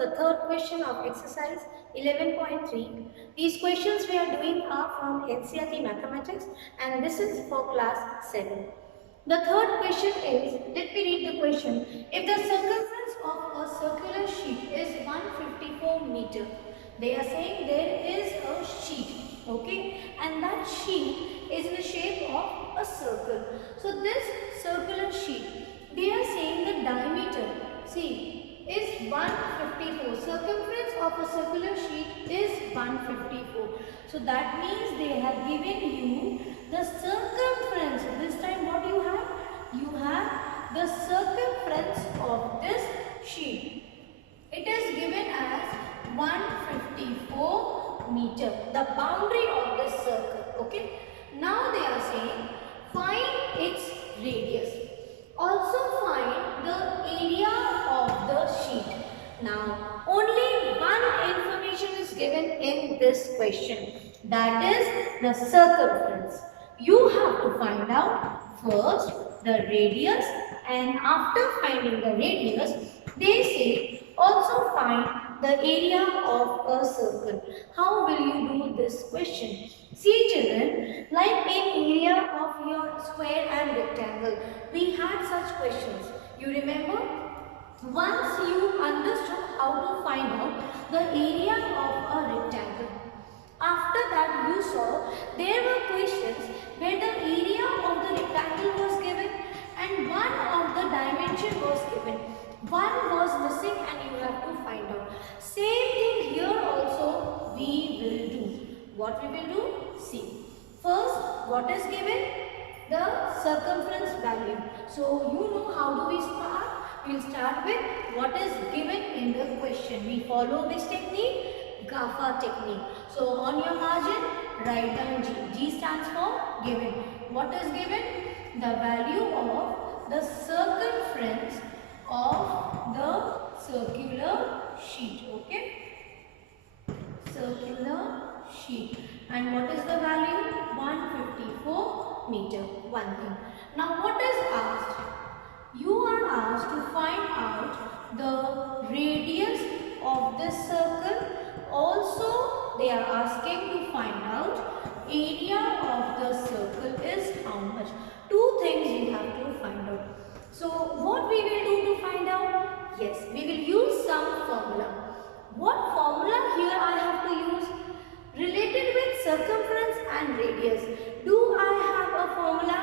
the third question of exercise 11.3. These questions we are doing are from NCERT Mathematics and this is for class 7. The third question is, let me read the question. If the circumference of a circular sheet is 154 meter, they are saying there is a sheet, okay, and that sheet is in the shape of a circle. So this circular sheet, they are saying the diameter, see, is 154. Circumference of a circular sheet is 154. So that means they have given you the circumference. This time what you have? You have the circumference of this sheet. It is given as 154 meter, the boundary of this circle. Okay. Now they are saying find its radius. Also find the area of the sheet. Now only one information is given in this question, that is the circumference. You have to find out first the radius, and after finding the radius they say also find the area of a circle. How will you do this question? See children, like in area of your square and rectangle, we had such questions. You remember? Once you understood how to find out the area of a rectangle, after that you saw there were questions where the area of the rectangle was given and one of the dimension was given. One was missing and you have to find out. Same thing here also we will do. What we will do? See. First, what is given? The circumference value. So you know how do we start? We will start with what is given in the question. We follow this technique, GAFA technique. So on your margin, write down G. G stands for given. What is given? The value of the circumference of the circular sheet. Okay? Circular sheet. And what is the value? 154 meter. One thing. Now what is asked? You are asked to find out the radius of this circle. Also they are asking to find out area of the circle is how much. Two things you have to find out. So what we will do to find out? Yes, we will use some formula. What formula here I have to use? Related with circumference and radius. Do I have a formula?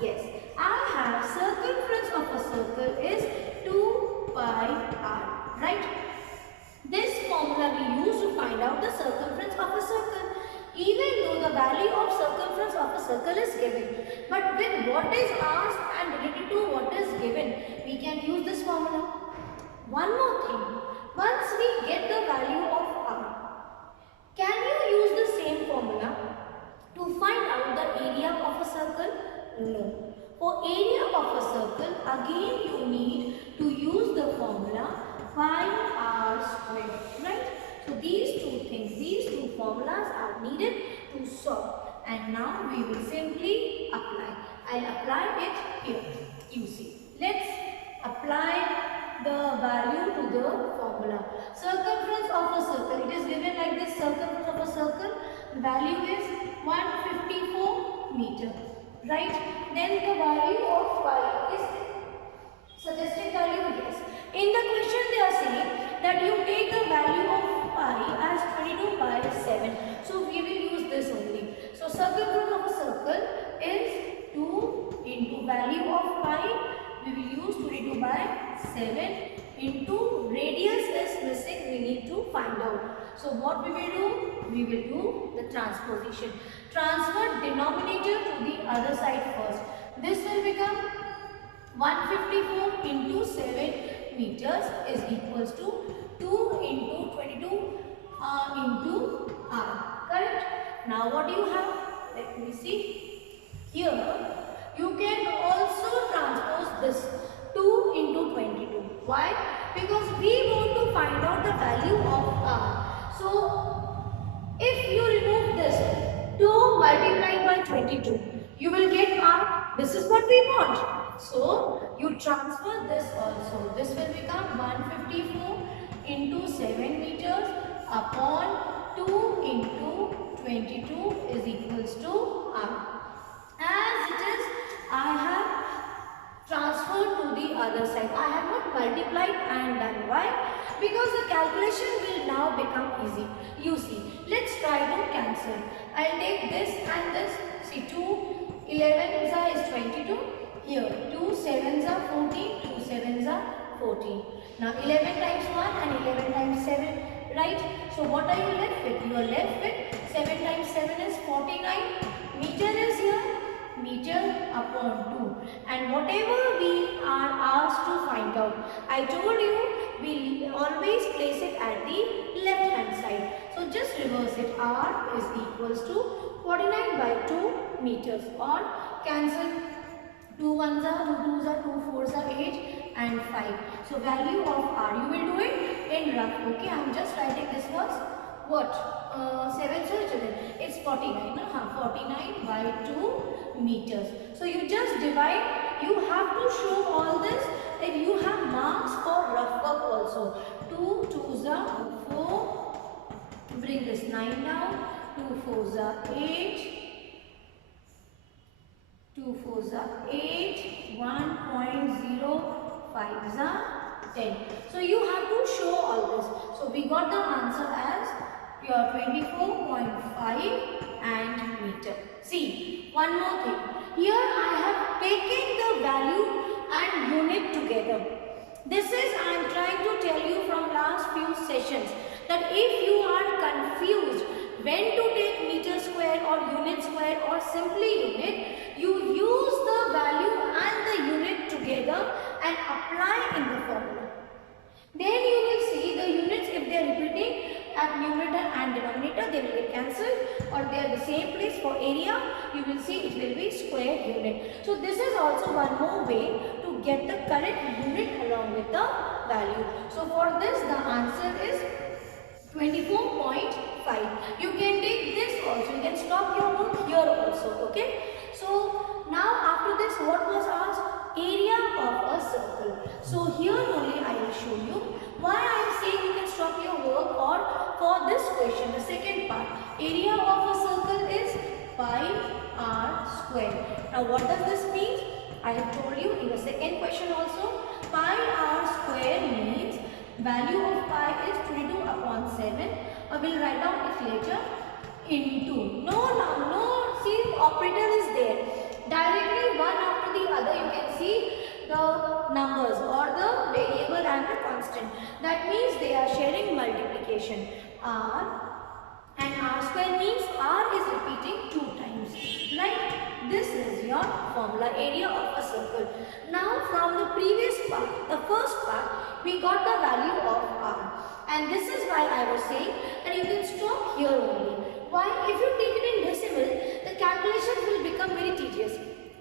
Yes. I have circumference of a circle is 2 pi r. Right? This formula we use to find out the circumference of a circle. Even though the value of circumference of a circle is given. But with what is asked and related to what is given, we can use this formula. One more thing. Once we get the value of r, can you use the same formula to find out the area of a circle? No. For area of a circle, again you need to use the formula pi r square, right? So these two things, these two formulas are needed to solve. And now we will simply apply. I'll apply it here. You see. Let's apply the value to the formula. Circumference of a circle. It is given like this. Circumference of a circle. The value is 154 meter. Right? Then the value of pi is suggested value, yes. In the question they are saying that you take the value of pi as 22 by 7. So we will use this only. So circumference of a circle is 2 into value of pi. We will use 22 by 7 into radius is missing. We need to find out. So what we will do? We will do the transposition. Transfer denominator to the other side first. This will become 154 into 7 meters is equals to 2 into 22 into r. Correct? Now what do you have? Let me see. Here you can also transpose this 2 into 22. Why? Because we want to find out the value of r. So if you remove this 2 multiplied by 22, you will get r. This is what we want. So you transfer this also. This will become 154 into 7 meters upon 2 into 22 is equals to R. As it is, I have transferred to the other side. I have not multiplied and done. Why? Because the calculation will now become easy. You see, let's try to cancel. I'll take this and this. See, 2 11s is 22. Here, 2 7s are 14. 2 7s are 14. Now, 11 times 1 and 11 times 7. Right? So, what are you left with? You are left with 7 times 7 is 49. Meter is here. Meter upon 2, and whatever we are asked to find out, I told you we always place it at the left hand side. So just reverse it. R is equals to 49 by 2 meters, or cancel 2 1s are 2 2s are 2 4s are 8 and 5. So value of R, you will do it in rough. Okay, I am just writing this was what? 7 children, it's 49, 49 by 2 meters. So you just divide, you have to show all this, and you have marks for rough work also. 2 2s are 4, bring this 9 down, 2 4s are 8, 2 4s are 8, 1.05s are 10. So you have to show all this. So we got the answer as your 24.5 and meter. See, one more thing. Here I have taken the value and unit together. This is I am trying to tell you from last few sessions that if you are confused when to take meter square or unit square or simply unit, you use the value and the unit together and apply in the formula. Then you will see the units, if they are repeating at numerator and denominator, they will get cancelled, or they are the same place. For area, you will see it will be square unit. So this is also one more way to get the correct unit along with the value. So for this, the answer is 24.5. You can take this also. You can stop your work here also. Okay. So now after this, what was asked? Area of a circle. So here only I will show you why I am saying you can stop your work, or for this question, the second part, area of a circle is pi r square. Now what does this mean? I have told you in the second question also, pi r square means value of pi is 22 upon 7. I will write down it later, into. No, see operator is there. Directly one after the other you can see the numbers or the variable and the constant. That means they are sharing multiplication. R and r square means r is repeating 2 times. Right? This is your formula, area of a circle. Now from the previous part, the first part, we got the value of r. And this is why I was saying that you can stop here only. Why? If you take it in decimal, the calculation will become very tedious.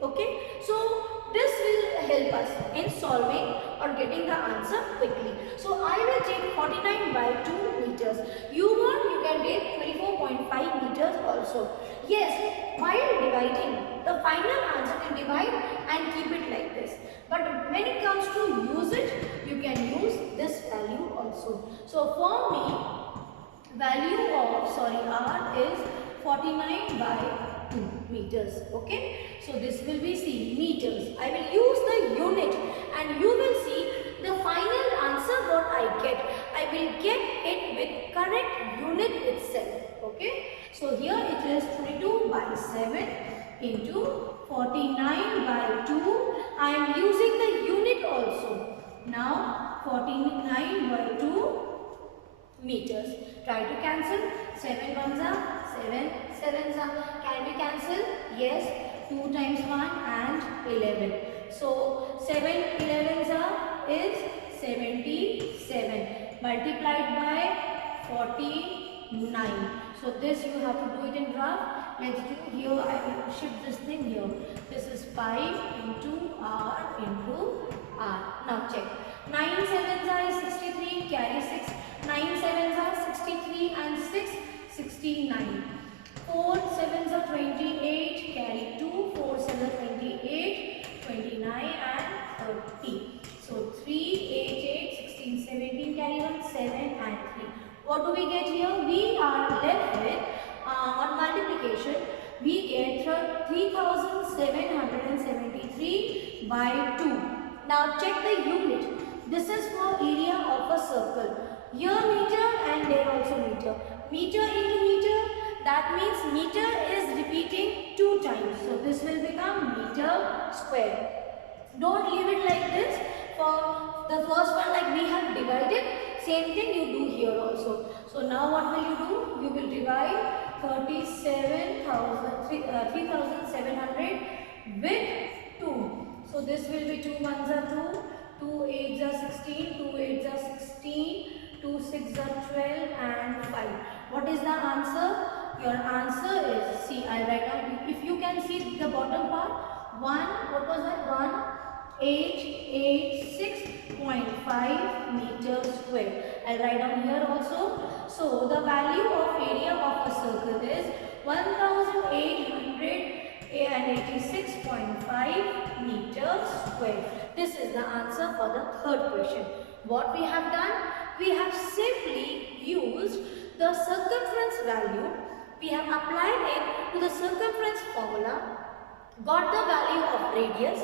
Okay? So this will help us in solving or getting the answer quickly. So I will take 49 by 2 meters. You can take 24.5 meters also. Yes, while dividing, the final answer can divide and keep it like this. But when it comes to use it, you can use this value also. So for me, value of R is 49 by 2 meters. Okay. So this will be meters. I will use the unit and you will see the final answer what I get. I will get it with correct unit itself. Okay. So here it is 22 by 7 into 49 by 2. I am using the unit also. Now 49 by 2 meters. Try to cancel. 7 ones are 7, 7s are. Can we cancel? Yes. 2 times 1 and 11. So 7 11s are is 77 multiplied by 49. So this you have to do it in rough. Let's do here. I will shift this thing here. This is pi into r into r. Now check. 9 7s are 63. Carry 6. 9 7s are 63 and 6 69. 4 7s are 28. Carry 2. 4 7 are 28. 29 and 30. So 3 8 8 16 17. Carry 1 7 What do we get here? We are left with on multiplication we get 3773 by 2. Now check the unit. This is for area of a circle. Here meter and there also meter. Meter into meter, that means meter is repeating 2 times. So this will become meter square. Don't leave it like this. For the first one, like we have divided, same thing you do here also. So now what will you do? You will divide 3700 with 2. So this will be 2 ones are 2, 2 8s are 16, 2 8s are 16, 2 6s are 12 and 5. What is the answer? Your answer is, see, I write down, if you can see the bottom part, 1, what was that? 1886.5 meters square. I'll write down here also. So the value of area of a circle is 1886.5 meters square. This is the answer for the third question. What we have done? We have simply used the circumference value. We have applied it to the circumference formula, got the value of radius.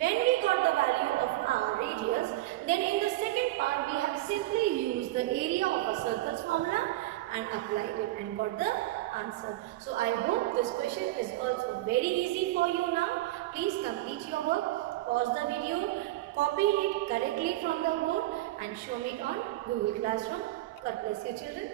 When we got the value of our radius, then in the second part we have simply used the area of a circle's formula and applied it and got the answer. So I hope this question is also very easy for you now. Please complete your work, pause the video, copy it correctly from the board and show me it on Google Classroom. God bless you children.